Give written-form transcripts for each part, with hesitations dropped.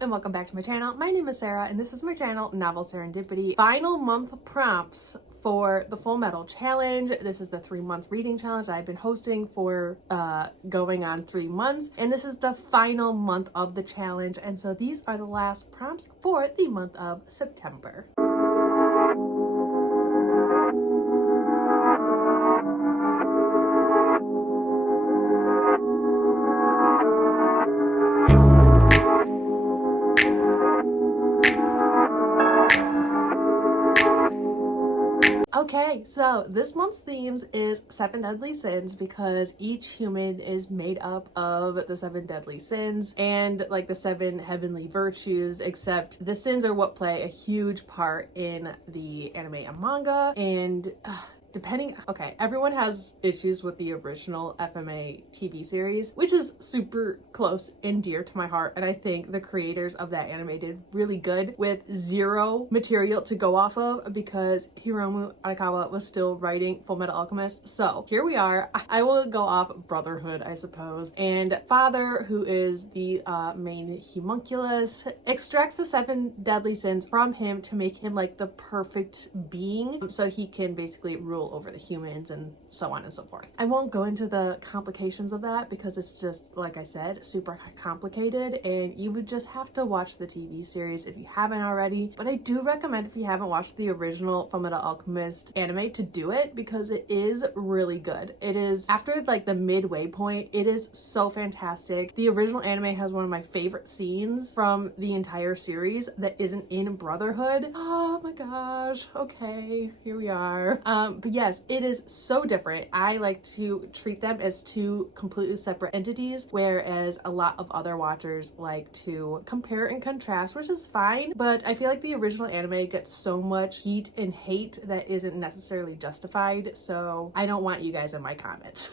and welcome back to my channel. My name is Sarah and this is my channel, Novel Serendipity. Final month prompts for the Fullmetal challenge. This is the 3-month reading challenge that I've been hosting for going on 3 months, and this is the final month of the challenge, and so these are the last prompts for the month of September. Okay, so this month's themes is 7 deadly sins because each human is made up of the 7 deadly sins and like the 7 heavenly virtues, except the sins are what play a huge part in the anime and manga, and everyone has issues with the original FMA TV series, which is super close and dear to my heart, and I think the creators of that anime did really good with zero material to go off of because Hiromu Arakawa was still writing Fullmetal Alchemist. So here we are. I will go off Brotherhood, I suppose, and Father, who is the main homunculus, extracts the 7 deadly sins from him to make him like the perfect being, so he can basically rule over the humans and so on and so forth. I won't go into the complications of that because it's just, like I said, super complicated, and you would just have to watch the TV series if you haven't already. But I do recommend, if you haven't watched the original Fullmetal Alchemist anime, to do it because it is really good. It is, after like the midway point, it is so fantastic. The original anime has one of my favorite scenes from the entire series that isn't in Brotherhood. Oh my gosh. Okay, here we are. But yes, it is so different. I like to treat them as 2 completely separate entities, whereas a lot of other watchers like to compare and contrast, which is fine, but I feel like the original anime gets so much heat and hate that isn't necessarily justified, so I don't want you guys in my comments.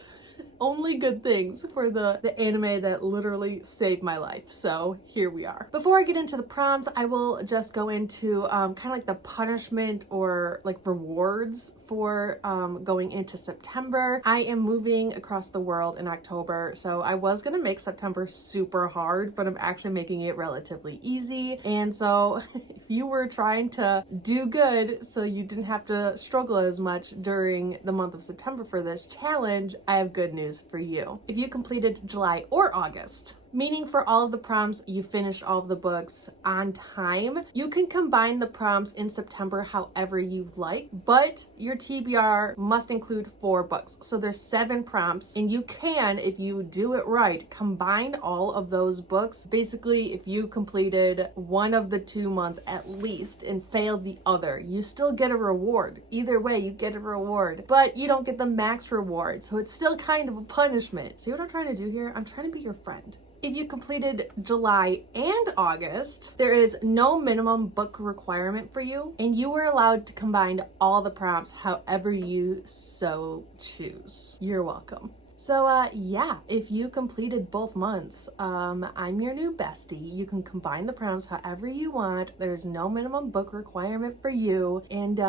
Only good things for the anime that literally saved my life. So here we are. Before I get into the prompts, I will just go into kind of like the punishment or like rewards for going into September. I am moving across the world in October, so I was gonna make September super hard, but I'm actually making it relatively easy. And so if you were trying to do good so you didn't have to struggle as much during the month of September for this challenge, I have good news for you. If you completed July or August, meaning for all of the prompts you finished all of the books on time, you can combine the prompts in September however you like, but your TBR must include 4 books. So there's 7 prompts, and you can, if you do it right, combine all of those books. Basically, if you completed one of the 2 months at least and failed the other, you still get a reward. Either way, you get a reward, but you don't get the max reward, so it's still kind of a punishment. See what I'm trying to do here? I'm trying to be your friend. If you completed July and August, there is no minimum book requirement for you, and you are allowed to combine all the prompts however you so choose. You're welcome. So yeah, if you completed both months, I'm your new bestie. You can combine the prompts however you want. There's no minimum book requirement for you. And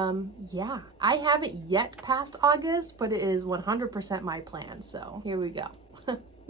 yeah, I haven't yet passed August, but it is 100% my plan. So here we go.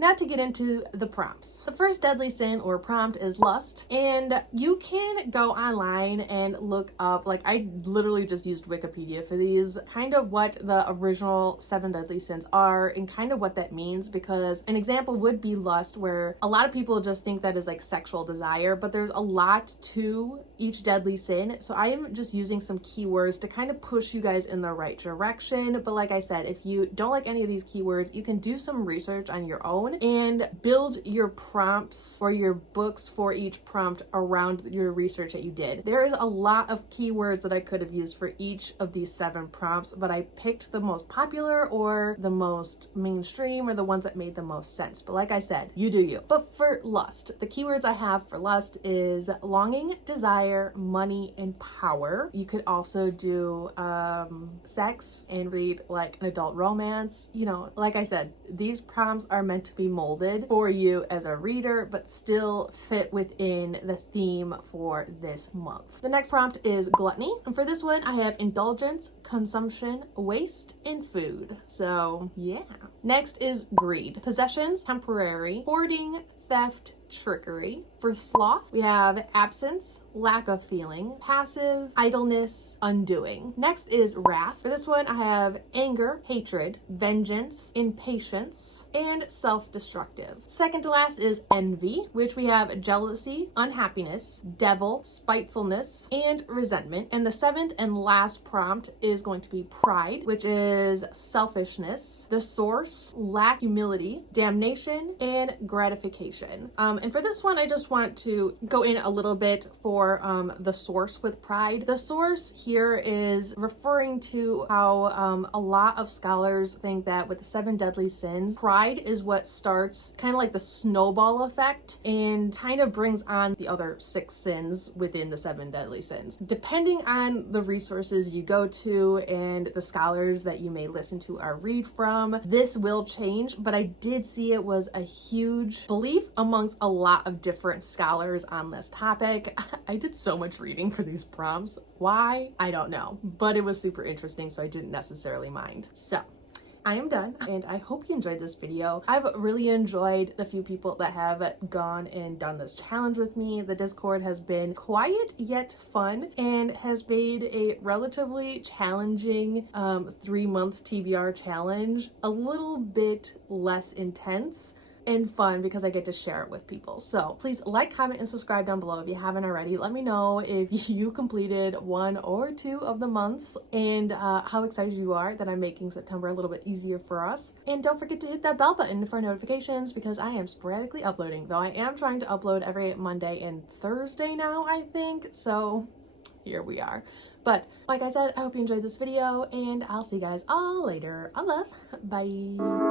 Now to get into the prompts. The first deadly sin or prompt is lust, and you can go online and look up, like I literally just used Wikipedia for these, kind of what the original 7 deadly sins are and kind of what that means, because an example would be lust, where a lot of people just think that is like sexual desire, but there's a lot to each deadly sin. So I am just using some keywords to kind of push you guys in the right direction. But like I said, if you don't like any of these keywords, you can do some research on your own and build your prompts or your books for each prompt around your research that you did. There is a lot of keywords that I could have used for each of these 7 prompts, but I picked the most popular or the most mainstream or the ones that made the most sense. But like I said, you do you. But for lust, the keywords I have for lust is longing, desire, money, and power. You could also do sex and read like an adult romance. You know, like I said, these prompts are meant to be molded for you as a reader, but still fit within the theme for this month. The next prompt is gluttony. And for this one, I have indulgence, consumption, waste, and food. So yeah. Next is greed. Possessions, temporary, hoarding, theft, trickery. For sloth, we have absence, lack of feeling, passive, idleness, undoing. Next is wrath. For this one, I have anger, hatred, vengeance, impatience, and self-destructive. Second to last is envy, which we have jealousy, unhappiness, devil, spitefulness, and resentment. And the seventh and last prompt is going to be pride, which is selfishness, the source, lack humility, damnation, and gratification. And for this one, I just want to go in a little bit for the source with pride. The source here is referring to how a lot of scholars think that with the 7 deadly sins, pride is what starts kind of like the snowball effect and kind of brings on the other 6 sins within the 7 deadly sins. Depending on the resources you go to and the scholars that you may listen to or read from, this will change, but I did see it was a huge belief amongst a lot of different scholars on this topic. I did so much reading for these prompts. Why? I don't know, but it was super interesting, so I didn't necessarily mind. So I am done, and I hope you enjoyed this video. I've really enjoyed the few people that have gone and done this challenge with me. The Discord has been quiet yet fun and has made a relatively challenging 3 months TBR challenge a little bit less intense and fun because I get to share it with people. So please like, comment, and subscribe down below if you haven't already. Let me know if you completed 1 or 2 of the months and how excited you are that I'm making September a little bit easier for us. And don't forget to hit that bell button for notifications because I am sporadically uploading, though I am trying to upload every Monday and Thursday now, I think. So here we are. But like I said, I hope you enjoyed this video and I'll see you guys all later. I love. Bye.